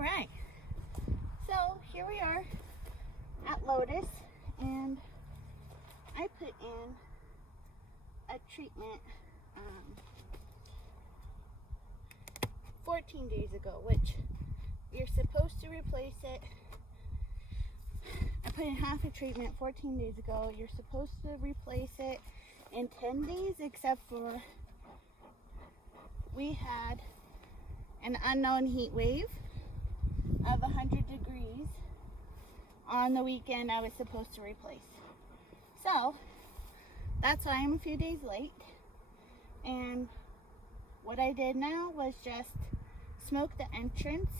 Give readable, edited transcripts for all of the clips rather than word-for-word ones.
Alright, so here we are at Lotus, and I put in a treatment 14 days ago, which you're supposed to replace it. I put in half a treatment 14 days ago. You're supposed to replace it in 10 days, except for we had an unknown heat wave of 100 degrees on the weekend I was supposed to replace. So that's why I'm a few days late. And what I did now was just smoke the entrance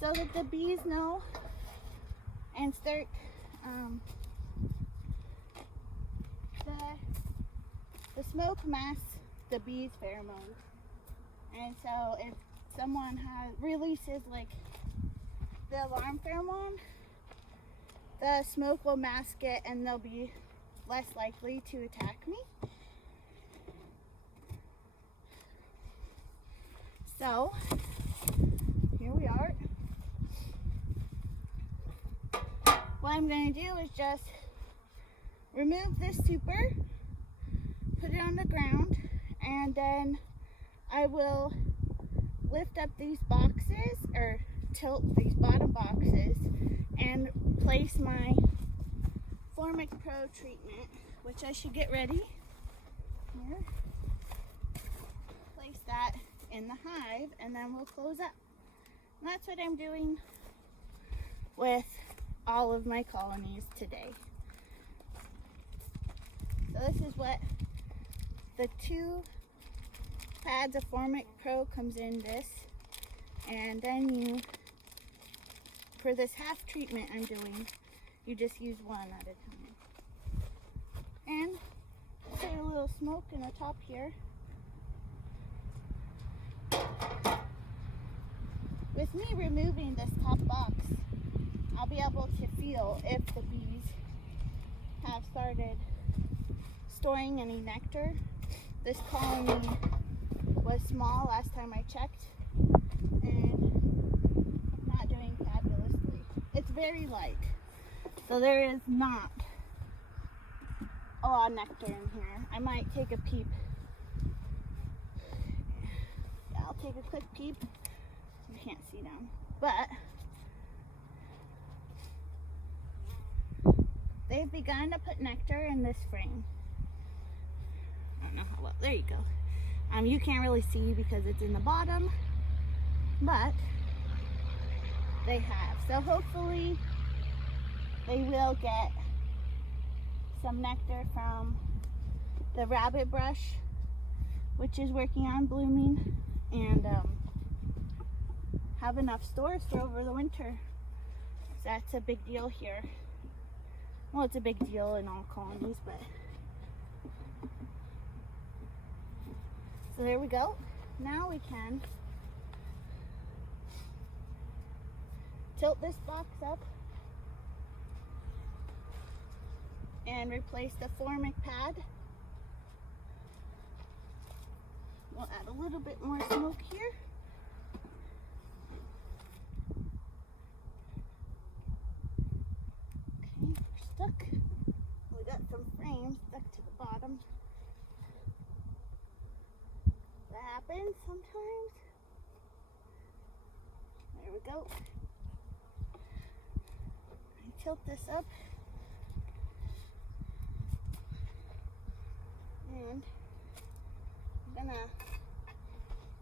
so that the bees know and start the smoke masks the bees' pheromones. And so if someone releases like the alarm pheromone, the smoke will mask it and they'll be less likely to attack me. So here we are. What I'm going to do is just remove this super, put it on the ground, and then I will lift up these boxes, or tilt these bottom boxes, and place my Formic Pro treatment, which I should get ready here. Place that in the hive, and then we'll close up. And that's what I'm doing with all of my colonies today. So this is what the 2 pads of Formic Pro comes in this, and then you, for this half treatment I'm doing, you just use one at a time. And put a little smoke in the top here. With me removing this top box, I'll be able to feel if the bees have started storing any nectar. This colony was small last time I checked and not doing fabulously. It's very light, so there is not a lot of nectar in here. I might take a peep. Yeah, I'll take a quick peep. You can't see down, but they've begun to put nectar in this frame. I don't know how well. There you go. You can't really see because it's in the bottom, but they have. So hopefully they will get some nectar from the rabbit brush, which is working on blooming, and have enough stores for over the winter. So that's a big deal here. Well, it's a big deal in all colonies, but so there we go. Now we can tilt this box up and replace the Formic pad. We'll add a little bit more smoke here. Okay, we're stuck. We got some frames stuck to the bottom. That happens sometimes. There we go. I tilt this up. And I'm gonna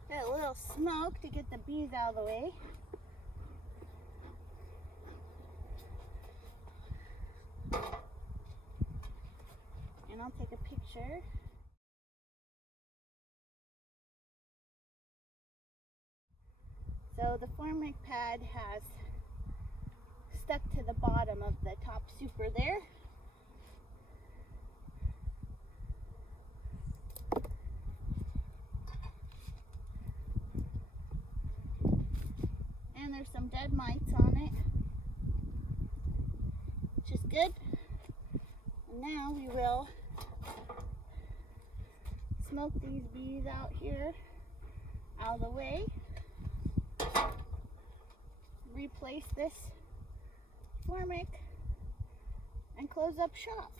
get a little smoke to get the bees out of the way. And I'll take a picture. So the Formic pad has stuck to the bottom of the top super there. And there's some dead mites on it, which is good. And now we will smoke these bees out here out of the way. replace this Formic and close up shop.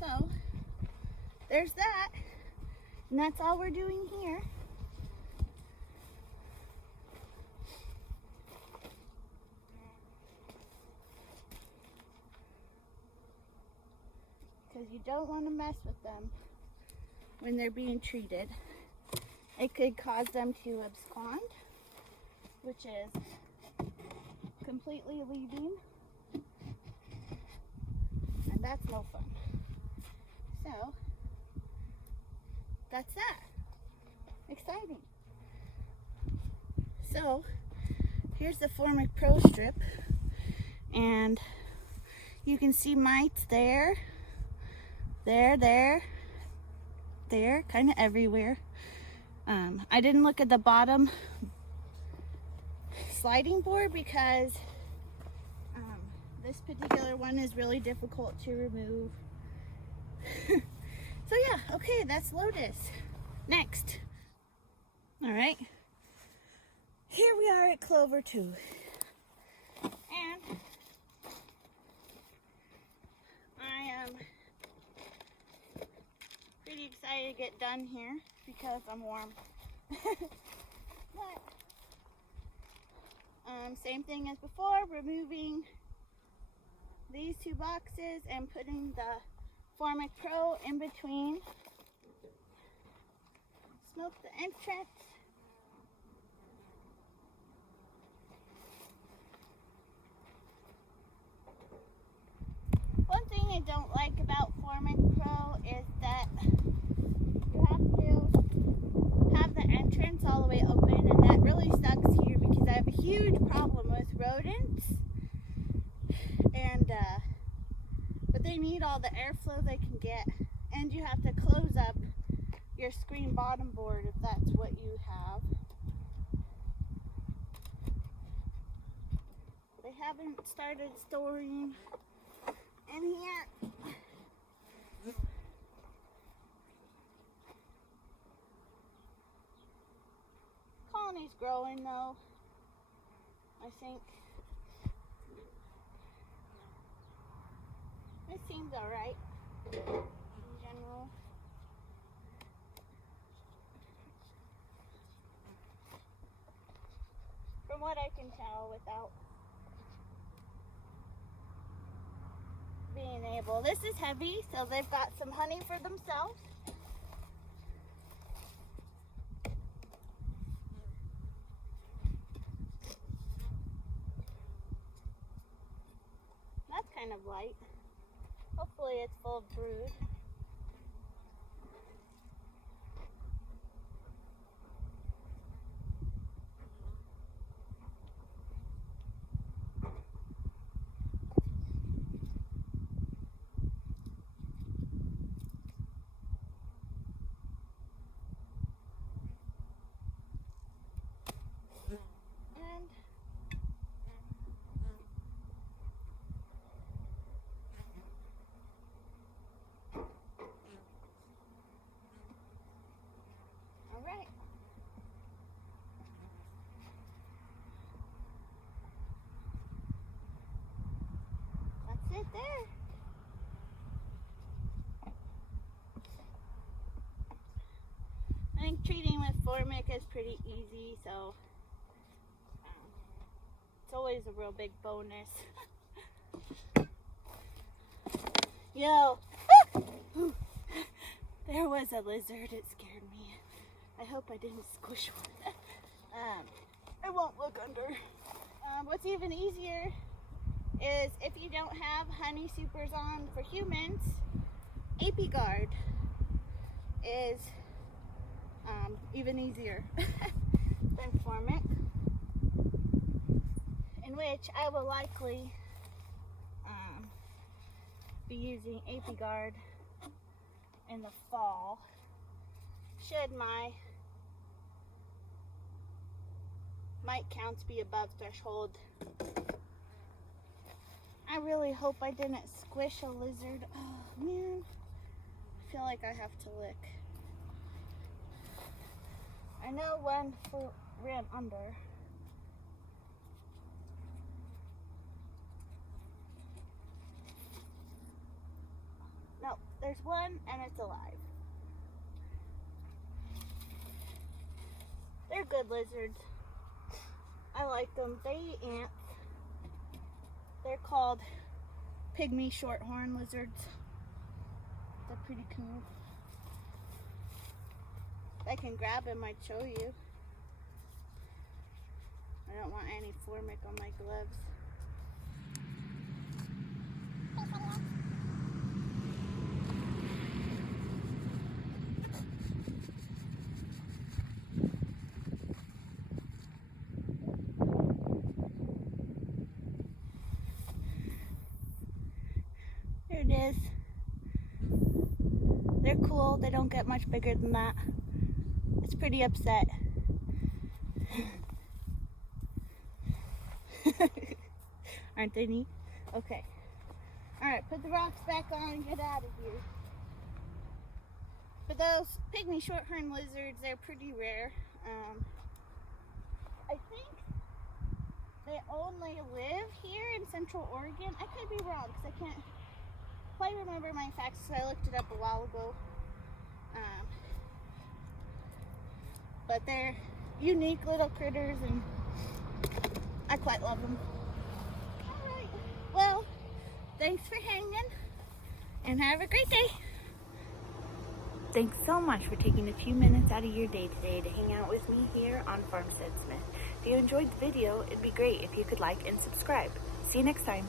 So there's that, and that's all we're doing here. Because you don't want to mess with them when they're being treated. It could cause them to abscond, which is completely leaving, and that's no fun. So that's that. Exciting. So here's the Formic Pro strip, and you can see mites there, there, kind of everywhere. I didn't look at the bottom sliding board because this particular one is really difficult to remove. So yeah, okay, that's Lotus. Next. All right, here we are at Clover 2. And I am pretty excited to get done here because I'm warm. But same thing as before, removing these two boxes and putting the Formic Pro in between. Smoke the entrance. One thing I don't like about Formic Pro is that you have to have the entrance all the way open, and that really sucks here because I have a huge problem with rodents, and but they need all the airflow they can get, and you have to close up your screen bottom board if that's what you have. They haven't started storing in here. Colony's growing though, I think. It seems alright in general. From what I can tell without being able. This is heavy, so they've got some honey for themselves. That's kind of light. Hopefully it's full of brood. Alright. That's it there. I think treating with Formic is pretty easy, so it's always a real big bonus. Yo! There was a lizard, it scared me. I hope I didn't squish one. I won't look under. What's even easier is if you don't have honey supers on for humans, AP Guard is even easier than Formic, in which I will likely be using AP Guard in the fall, should my mite counts be above threshold. I really hope I didn't squish a lizard. Oh man, I feel like I have to lick. I know one ran under. No, there's one and it's alive. They're good lizards. I like them. They eat ants. They're called pygmy shorthorn lizards. They're pretty cool. If I can grab him, I'd show you. I don't want any Formic on my gloves. There it is. They're cool. They don't get much bigger than that. It's pretty upset. Aren't they neat? Okay. Alright, put the rocks back on and get out of here. But those pygmy shorthorn lizards, they're pretty rare. I think they only live here in Central Oregon. I could be wrong because I can't quite remember my facts, so I looked it up a while ago. But they're unique little critters and I quite love them. Alright, well, thanks for hanging and have a great day. Thanks so much for taking a few minutes out of your day today to hang out with me here on Farmstead Smith. If you enjoyed the video, it'd be great if you could like and subscribe. See you next time.